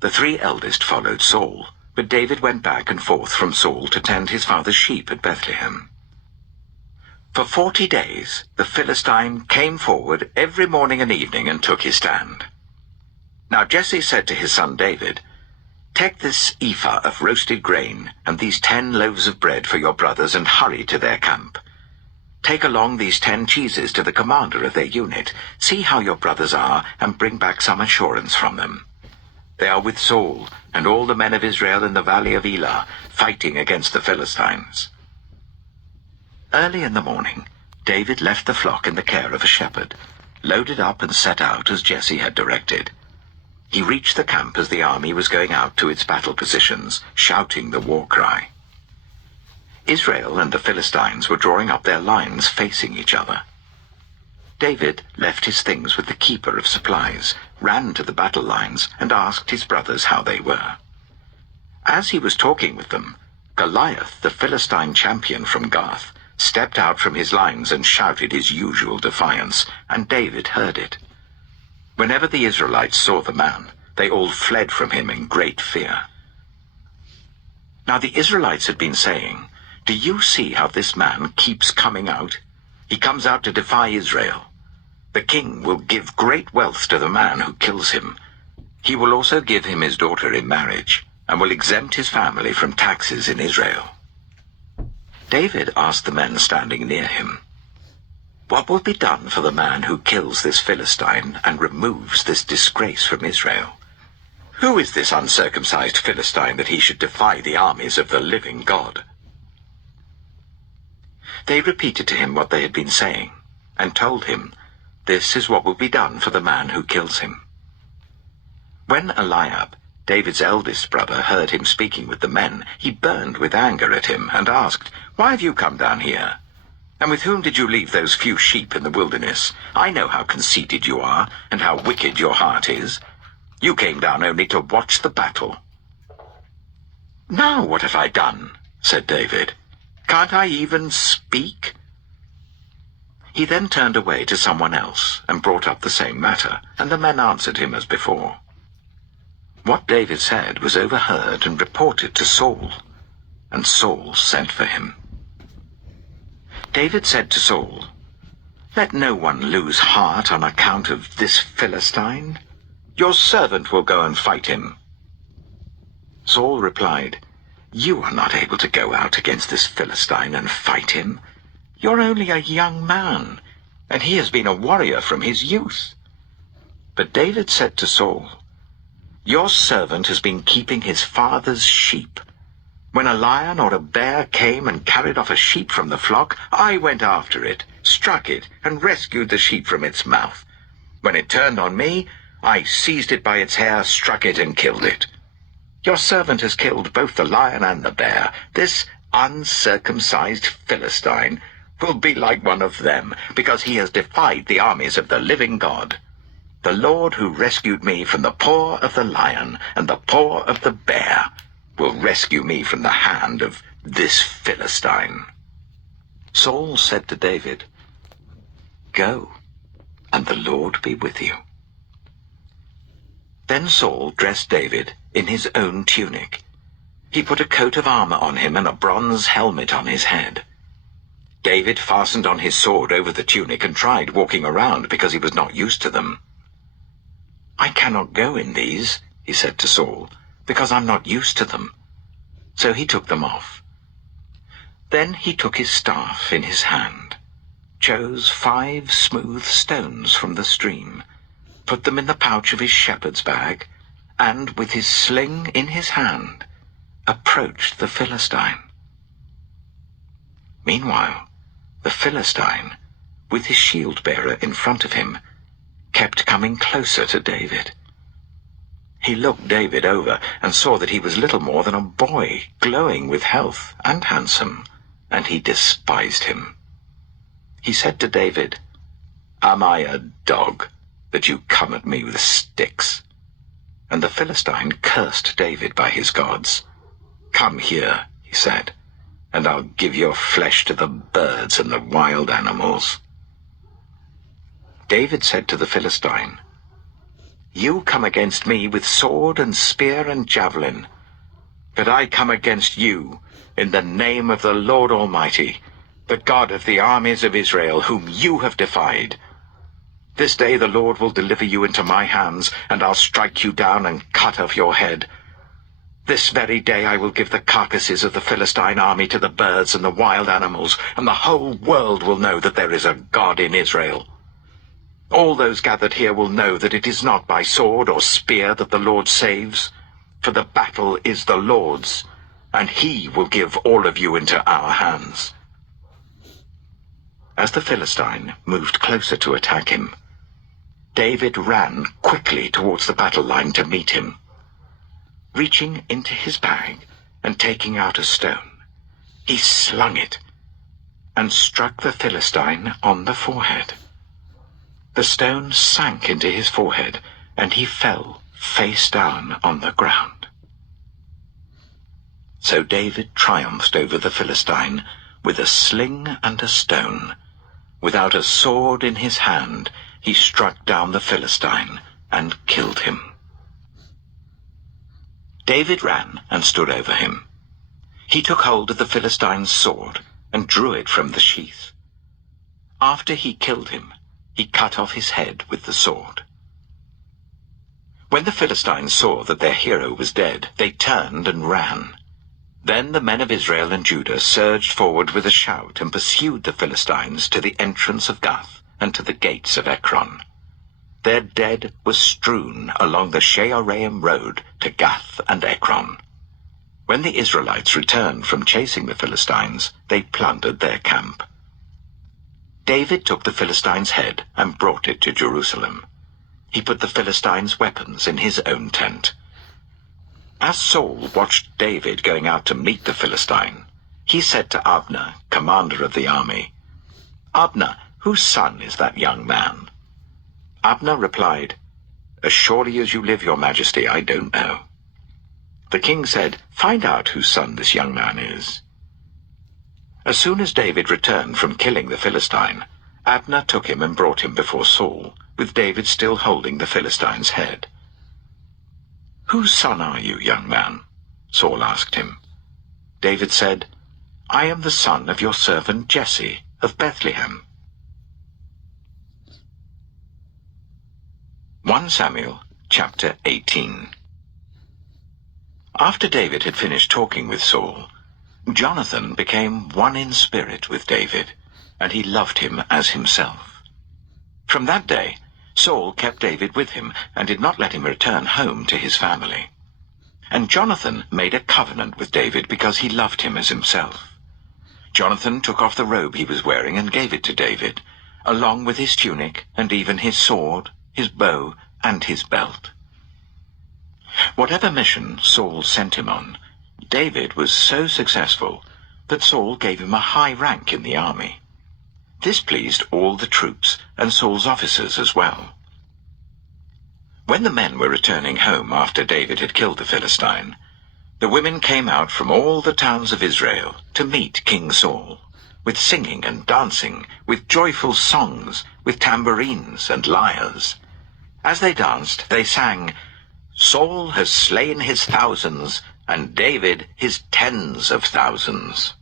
The 3 eldest followed Saul, but David went back and forth from Saul to tend his father's sheep at Bethlehem. For 40 days the Philistine came forward every morning and evening and took his stand. Now Jesse said to his son David, "Take this ephah of roasted grain and these 10 loaves of bread for your brothers and hurry to their camp. Take along these 10 cheeses to the commander of their unit. See how your brothers are and bring back some assurance from them. They are with Saul and all the men of Israel in the valley of Elah, fighting against the Philistines." Early in the morning, David left the flock in the care of a shepherd, loaded up and set out as Jesse had directed. He reached the camp as the army was going out to its battle positions, shouting the war cry. Israel and the Philistines were drawing up their lines facing each other. David left his things with the keeper of supplies, ran to the battle lines, and asked his brothers how they were. As he was talking with them, Goliath, the Philistine champion from Gath, stepped out from his lines and shouted his usual defiance, and David heard it. Whenever the Israelites saw the man, they all fled from him in great fear. Now the Israelites had been saying, "Do you see how this man keeps coming out? He comes out to defy Israel. The king will give great wealth to the man who kills him. He will also give him his daughter in marriage, and will exempt his family from taxes in Israel." David asked the men standing near him, "What will be done for the man who kills this Philistine and removes this disgrace from Israel? Who is this uncircumcised Philistine that he should defy the armies of the living God?" They repeated to him what they had been saying, and told him, "This is what will be done for the man who kills him." When Eliab, David's eldest brother, heard him speaking with the men, he burned with anger at him and asked, "Why have you come down here? And with whom did you leave those few sheep in the wilderness? I know how conceited you are and how wicked your heart is. You came down only to watch the battle." "Now what have I done?" said David. "Can't I even speak?" He then turned away to someone else and brought up the same matter, and the men answered him as before. What David said was overheard and reported to Saul, and Saul sent for him. David said to Saul, "Let no one lose heart on account of this Philistine. Your servant will go and fight him." Saul replied, "You are not able to go out against this Philistine and fight him. You're only a young man, and he has been a warrior from his youth." But David said to Saul, "Your servant has been keeping his father's sheep. When a lion or a bear came and carried off a sheep from the flock, I went after it, struck it, and rescued the sheep from its mouth. When it turned on me, I seized it by its hair, struck it, and killed it. Your servant has killed both the lion and the bear. This uncircumcised Philistine will be like one of them, because he has defied the armies of the living God. The Lord who rescued me from the paw of the lion and the paw of the bear will rescue me from the hand of this Philistine." Saul said to David, "Go, and the Lord be with you." Then Saul dressed David in his own tunic. He put a coat of armor on him and a bronze helmet on his head. David fastened on his sword over the tunic and tried walking around because he was not used to them. "I cannot go in these," he said to Saul, "because I'm not used to them." So he took them off. Then he took his staff in his hand, chose 5 smooth stones from the stream, put them in the pouch of his shepherd's bag, and with his sling in his hand, approached the Philistine. Meanwhile, the Philistine, with his shield-bearer in front of him, kept coming closer to David. He looked David over and saw that he was little more than a boy, glowing with health and handsome, and he despised him. He said to David, "Am I a dog, that you come at me with sticks?" And the Philistine cursed David by his gods. "Come here," he said, "and I'll give your flesh to the birds and the wild animals." David said to the Philistine, "You come against me with sword and spear and javelin, but I come against you in the name of the Lord Almighty, the God of the armies of Israel, whom you have defied. This day the Lord will deliver you into my hands, and I'll strike you down and cut off your head. This very day I will give the carcasses of the Philistine army to the birds and the wild animals, and the whole world will know that there is a God in Israel. All those gathered here will know that it is not by sword or spear that the Lord saves, for the battle is the Lord's, and he will give all of you into our hands." As the Philistine moved closer to attack him, David ran quickly towards the battle line to meet him. Reaching into his bag and taking out a stone, he slung it and struck the Philistine on the forehead. The stone sank into his forehead, and he fell face down on the ground. So David triumphed over the Philistine with a sling and a stone. Without a sword in his hand, he struck down the Philistine and killed him. David ran and stood over him. He took hold of the Philistine's sword and drew it from the sheath. After he killed him, he cut off his head with the sword. When the Philistines saw that their hero was dead, they turned and ran. Then the men of Israel and Judah surged forward with a shout and pursued the Philistines to the entrance of Gath and to the gates of Ekron. Their dead was strewn along the Shearaim road to Gath and Ekron. When the Israelites returned from chasing the Philistines, they plundered their camp. David took the Philistine's head and brought it to Jerusalem. He put the Philistines' weapons in his own tent. As Saul watched David going out to meet the Philistine, he said to Abner, commander of the army, "Abner, whose son is that young man?" Abner replied, "As surely as you live, your majesty, I don't know." The king said, "Find out whose son this young man is." As soon as David returned from killing the Philistine, Abner took him and brought him before Saul, with David still holding the Philistine's head. "Whose son are you, young man?" Saul asked him. David said, "I am the son of your servant Jesse of Bethlehem." 1 Samuel chapter 18. After David had finished talking with Saul, Jonathan became one in spirit with David, and he loved him as himself. From that day, Saul kept David with him and did not let him return home to his family. And Jonathan made a covenant with David because he loved him as himself. Jonathan took off the robe he was wearing and gave it to David, along with his tunic and even his sword, his bow, and his belt. Whatever mission Saul sent him on, David was so successful that Saul gave him a high rank in the army. This pleased all the troops and Saul's officers as well. When the men were returning home after David had killed the Philistine, the women came out from all the towns of Israel to meet King Saul, with singing and dancing, with joyful songs, with tambourines and lyres. As they danced, they sang, "Saul has slain his thousands, and David his tens of thousands."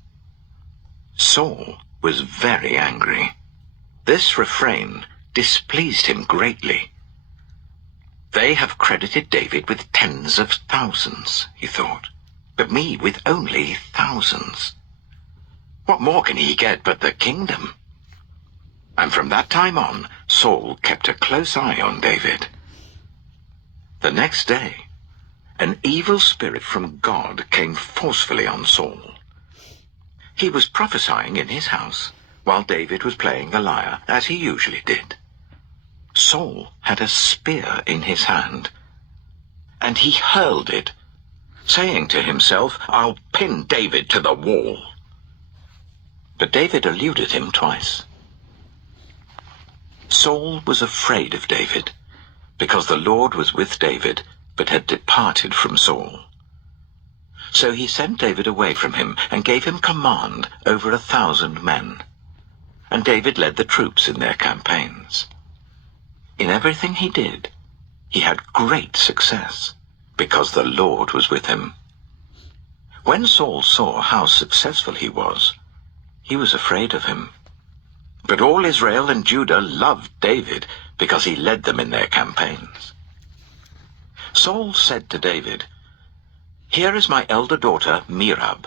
Saul was very angry. This refrain displeased him greatly. "They have credited David with tens of thousands," he thought, "but me with only thousands. What more can he get but the kingdom?" And from that time on, Saul kept a close eye on David. The next day, an evil spirit from God came forcefully on Saul. He was prophesying in his house while David was playing the lyre, as he usually did. Saul had a spear in his hand, and he hurled it, saying to himself, "I'll pin David to the wall." But David eluded him twice. Saul was afraid of David, because the Lord was with David, but had departed from Saul. So he sent David away from him and gave him command over 1,000 men. And David led the troops in their campaigns. In everything he did, he had great success, because the Lord was with him. When Saul saw how successful he was, he was afraid of him. But all Israel and Judah loved David because he led them in their campaigns. Saul said to David, "Here is my elder daughter, Merab.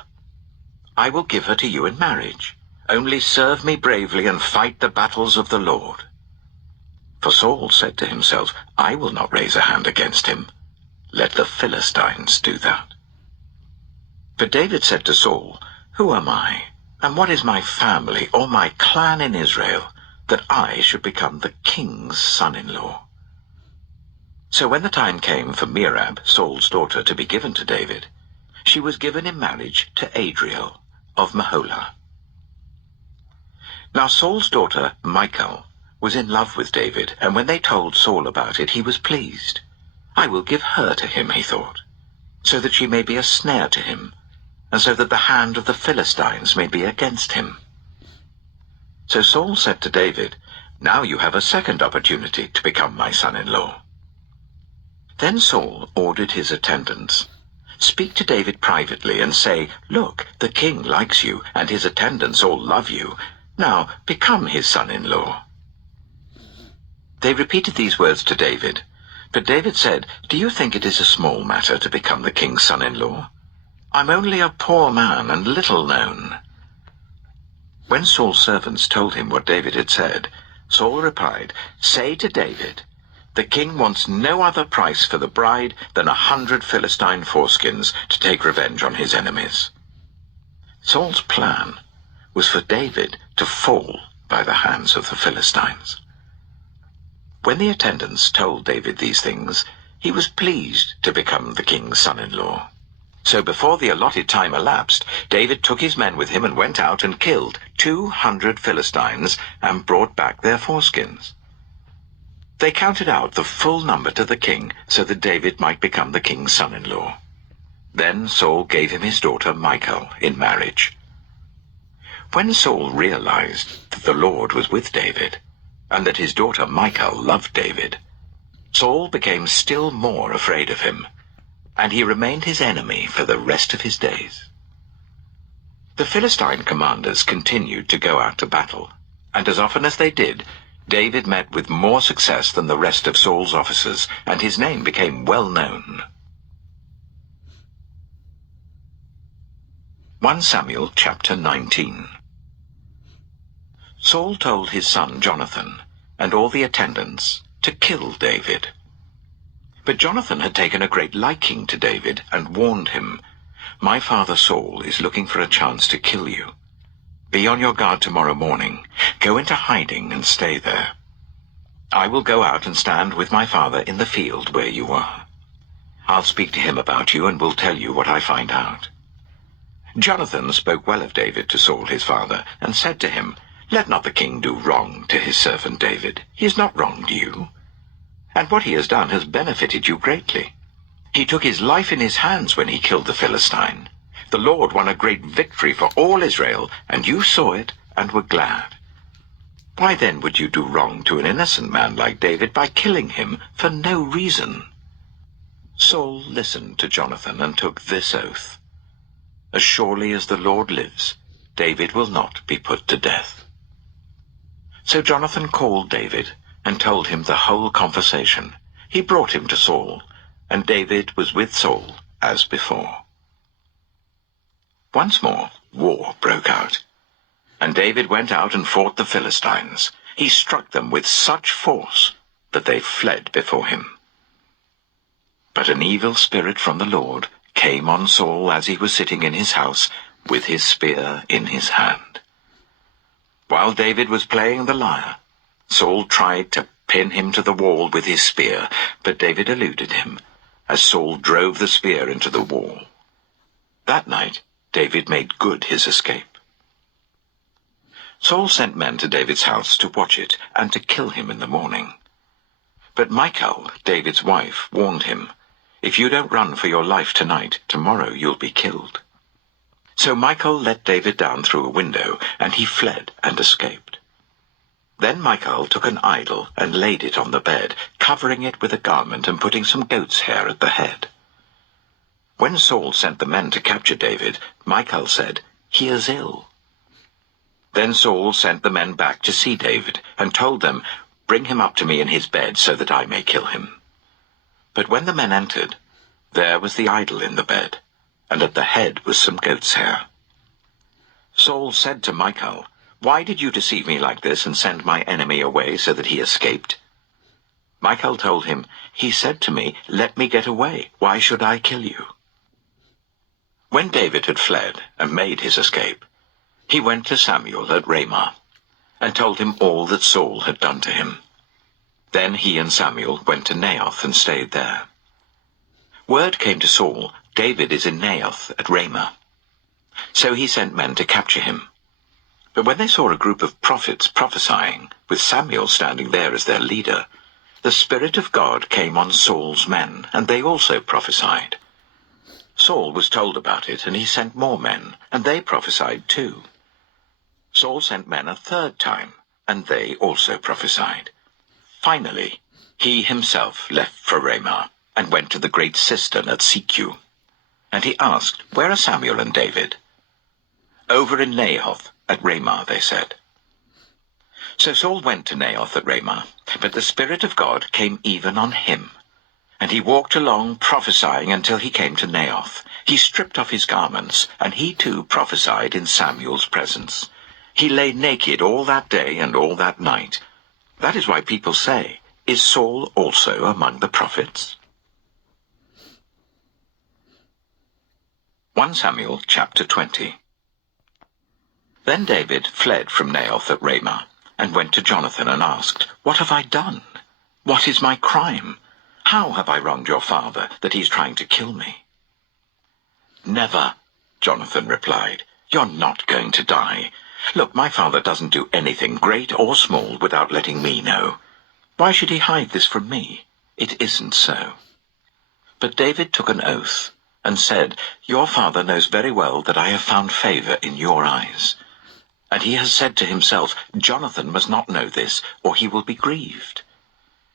I will give her to you in marriage. Only serve me bravely and fight the battles of the Lord." For Saul said to himself, "I will not raise a hand against him. Let the Philistines do that." But David said to Saul, "Who am I, and what is my family or my clan in Israel, that I should become the king's son-in-law?" So when the time came for Merab, Saul's daughter, to be given to David, she was given in marriage to Adriel of Meholah. Now Saul's daughter, Michal, was in love with David, and when they told Saul about it, he was pleased. "I will give her to him," he thought, "so that she may be a snare to him, and so that the hand of the Philistines may be against him." So Saul said to David, "Now you have a second opportunity to become my son-in-law." Then Saul ordered his attendants, "Speak to David privately and say, 'Look, the king likes you, and his attendants all love you. Now become his son-in-law.'" They repeated these words to David, but David said, "Do you think it is a small matter to become the king's son-in-law? I'm only a poor man and little known." When Saul's servants told him what David had said, Saul replied, "Say to David, 'The king wants no other price for the bride than 100 Philistine foreskins to take revenge on his enemies.'" Saul's plan was for David to fall by the hands of the Philistines. When the attendants told David these things, he was pleased to become the king's son-in-law. So before the allotted time elapsed, David took his men with him and went out and killed 200 Philistines and brought back their foreskins. They counted out the full number to the king so that David might become the king's son-in-law. Then Saul gave him his daughter Michal in marriage. When Saul realized that the Lord was with David, and that his daughter Michal loved David, Saul became still more afraid of him, and he remained his enemy for the rest of his days. The Philistine commanders continued to go out to battle, and as often as they did, David met with more success than the rest of Saul's officers, and his name became well known. 1 Samuel chapter 19. Saul told his son Jonathan and all the attendants to kill David. But Jonathan had taken a great liking to David and warned him, "My father Saul is looking for a chance to kill you. Be on your guard tomorrow morning. Go into hiding and stay there. I will go out and stand with my father in the field where you are. I'll speak to him about you and will tell you what I find out." Jonathan spoke well of David to Saul his father, and said to him, "Let not the king do wrong to his servant David. He has not wronged you, and what he has done has benefited you greatly. He took his life in his hands when he killed the Philistine. The Lord won a great victory for all Israel, and you saw it and were glad. Why then would you do wrong to an innocent man like David by killing him for no reason?" Saul listened to Jonathan and took this oath, "As surely as the Lord lives, David will not be put to death." So Jonathan called David and told him the whole conversation. He brought him to Saul, and David was with Saul as before. Once more, war broke out, and David went out and fought the Philistines. He struck them with such force that they fled before him. But an evil spirit from the Lord came on Saul as he was sitting in his house with his spear in his hand. While David was playing the lyre, Saul tried to pin him to the wall with his spear, but David eluded him as Saul drove the spear into the wall. That night, David made good his escape. Saul sent men to David's house to watch it and to kill him in the morning. But Michal, David's wife, warned him, "If you don't run for your life tonight, tomorrow you'll be killed." So Michal let David down through a window, and he fled and escaped. Then Michal took an idol and laid it on the bed, covering it with a garment and putting some goat's hair at the head. When Saul sent the men to capture David, Michal said, "He is ill." Then Saul sent the men back to see David, and told them, "Bring him up to me in his bed, so that I may kill him." But when the men entered, there was the idol in the bed, and at the head was some goat's hair. Saul said to Michal, "Why did you deceive me like this and send my enemy away so that he escaped?" Michal told him, "He said to me, 'Let me get away. Why should I kill you?'" When David had fled and made his escape, he went to Samuel at Ramah, and told him all that Saul had done to him. Then he and Samuel went to Naioth and stayed there. Word came to Saul, "David is in Naioth at Ramah." So he sent men to capture him. But when they saw a group of prophets prophesying, with Samuel standing there as their leader, the Spirit of God came on Saul's men, and they also prophesied. Saul was told about it, and he sent more men, and they prophesied too. Saul sent men a third time, and they also prophesied. Finally, he himself left for Ramah, and went to the great cistern at Secu. And he asked, "Where are Samuel and David?" "Over in Naioth at Ramah," they said. So Saul went to Naioth at Ramah, but the Spirit of God came even on him. And he walked along prophesying until he came to Naioth. He stripped off his garments, and he too prophesied in Samuel's presence. He lay naked all that day and all that night. That is why people say, "Is Saul also among the prophets?" 1 Samuel chapter 20. Then David fled from Naioth at Ramah, and went to Jonathan and asked, "What have I done? What is my crime? How have I wronged your father, that he is trying to kill me?" "Never," Jonathan replied. "You're not going to die. Look, my father doesn't do anything, great or small, without letting me know. Why should he hide this from me? It isn't so." But David took an oath, and said, "Your father knows very well that I have found favor in your eyes. And he has said to himself, 'Jonathan must not know this, or he will be grieved.'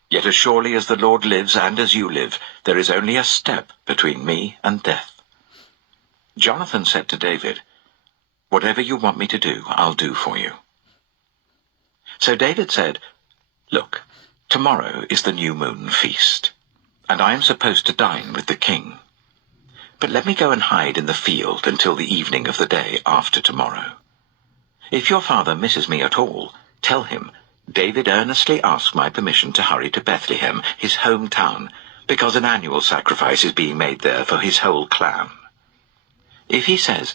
Yet as surely as the Lord lives and as you live, there is only a step between me and death." Jonathan said to David, "Whatever you want me to do, I'll do for you." So David said, "Look, tomorrow is the new moon feast, and I am supposed to dine with the king. But let me go and hide in the field until the evening of the day after tomorrow. If your father misses me at all, tell him, 'David earnestly asked my permission to hurry to Bethlehem, his hometown, because an annual sacrifice is being made there for his whole clan.' If he says,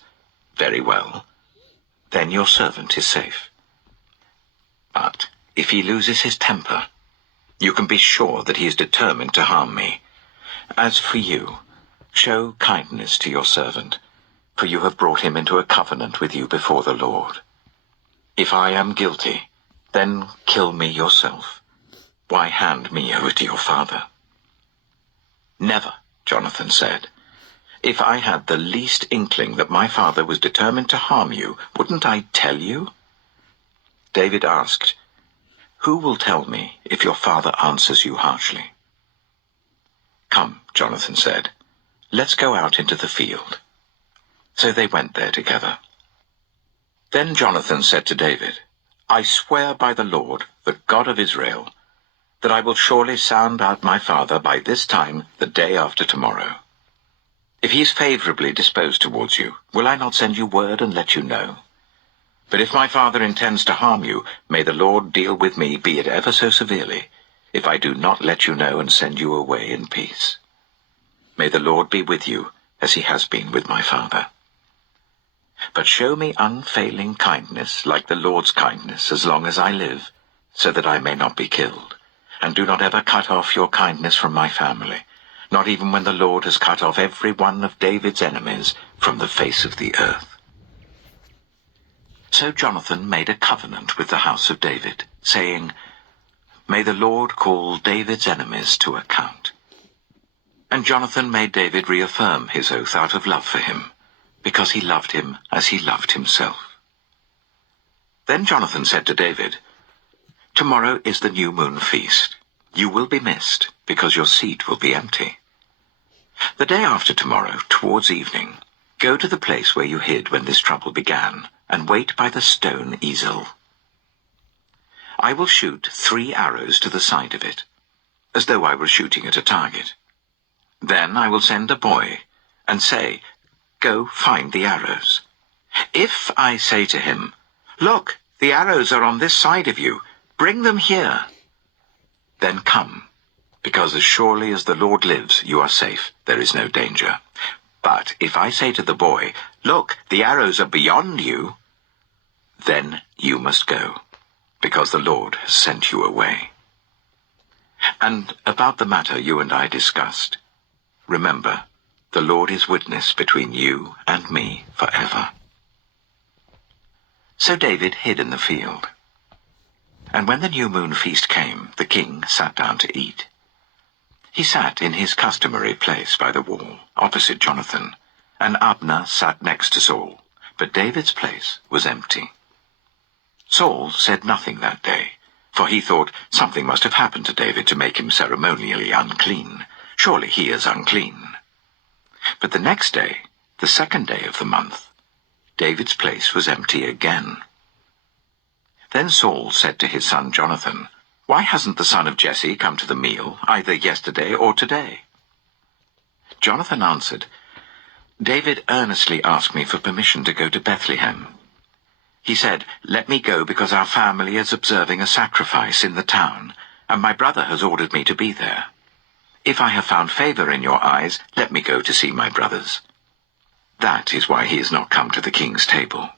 'Very well,' then your servant is safe. But if he loses his temper, you can be sure that he is determined to harm me. As for you, show kindness to your servant, for you have brought him into a covenant with you before the Lord. If I am guilty, then kill me yourself. Why hand me over to your father?" "Never," Jonathan said. "If I had the least inkling that my father was determined to harm you, wouldn't I tell you?" David asked, "Who will tell me if your father answers you harshly?" "Come," Jonathan said, "let's go out into the field." So they went there together. Then Jonathan said to David, "I swear by the Lord, the God of Israel, that I will surely sound out my father by this time the day after tomorrow. If he is favorably disposed towards you, will I not send you word and let you know? But if my father intends to harm you, may the Lord deal with me, be it ever so severely, if I do not let you know and send you away in peace. May the Lord be with you, as he has been with my father. But show me unfailing kindness, like the Lord's kindness, as long as I live, so that I may not be killed. And do not ever cut off your kindness from my family, not even when the Lord has cut off every one of David's enemies from the face of the earth." So Jonathan made a covenant with the house of David, saying, "May the Lord call David's enemies to account." And Jonathan made David reaffirm his oath out of love for him, because he loved him as he loved himself. Then Jonathan said to David, "Tomorrow is the new moon feast. You will be missed, because your seat will be empty. The day after tomorrow, towards evening, go to the place where you hid when this trouble began, and wait by the stone easel. I will shoot 3 arrows to the side of it, as though I were shooting at a target. Then I will send a boy, and say, 'Go find the arrows.' If I say to him, 'Look, the arrows are on this side of you, bring them here,' then come, because as surely as the Lord lives, you are safe, there is no danger. But if I say to the boy, 'Look, the arrows are beyond you,' then you must go, because the Lord has sent you away." And about the matter you and I discussed, remember, the Lord is witness between you and me forever." So David hid in the field. And when the new moon feast came, the king sat down to eat. He sat in his customary place by the wall, opposite Jonathan, and Abner sat next to Saul, but David's place was empty. Saul said nothing that day, for he thought something must have happened to David to make him ceremonially unclean. Surely he is unclean. But the next day, the 2nd day of the month, David's place was empty again. Then Saul said to his son Jonathan, "Why hasn't the son of Jesse come to the meal, either yesterday or today?" Jonathan answered, "David earnestly asked me for permission to go to Bethlehem. He said, 'Let me go because our family is observing a sacrifice in the town, and my brother has ordered me to be there. If I have found favor in your eyes, let me go to see my brothers.' That is why he has not come to the king's table."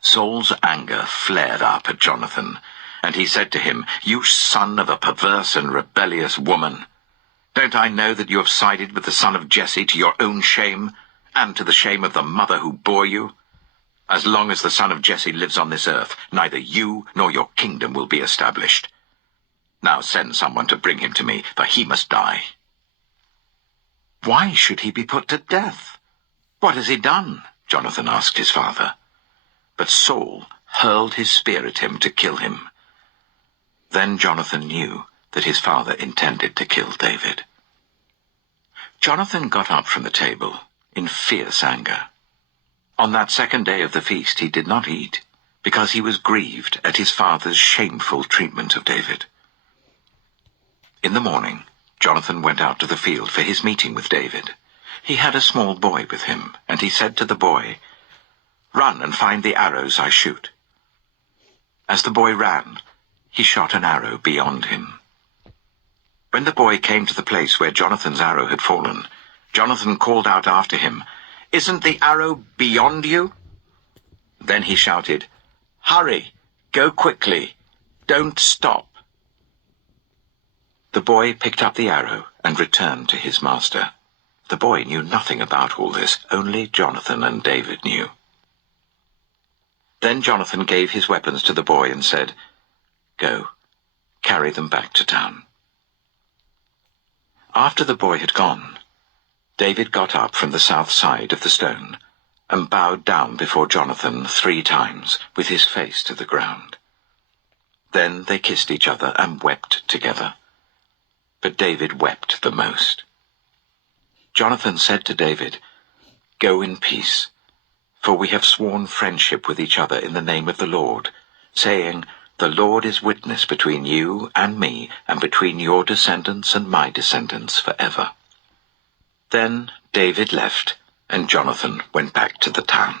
Saul's anger flared up at Jonathan, and he said to him, "You son of a perverse and rebellious woman! Don't I know that you have sided with the son of Jesse to your own shame, and to the shame of the mother who bore you? As long as the son of Jesse lives on this earth, neither you nor your kingdom will be established. Now send someone to bring him to me, for he must die." "Why should he be put to death? What has he done?" Jonathan asked his father. But Saul hurled his spear at him to kill him. Then Jonathan knew that his father intended to kill David. Jonathan got up from the table in fierce anger. On that 2nd day of the feast he did not eat, because he was grieved at his father's shameful treatment of David. In the morning, Jonathan went out to the field for his meeting with David. He had a small boy with him, and he said to the boy, "Run and find the arrows I shoot." As the boy ran, he shot an arrow beyond him. When the boy came to the place where Jonathan's arrow had fallen, Jonathan called out after him, "Isn't the arrow beyond you?" Then he shouted, "Hurry, go quickly, don't stop." The boy picked up the arrow and returned to his master. The boy knew nothing about all this, only Jonathan and David knew. Then Jonathan gave his weapons to the boy and said, "Go, carry them back to town." After the boy had gone, David got up from the south side of the stone and bowed down before Jonathan 3 times, with his face to the ground. Then they kissed each other and wept together. But David wept the most. Jonathan said to David, "Go in peace, for we have sworn friendship with each other in the name of the Lord, saying, 'The Lord is witness between you and me, and between your descendants and my descendants forever.'" Then David left, and Jonathan went back to the town.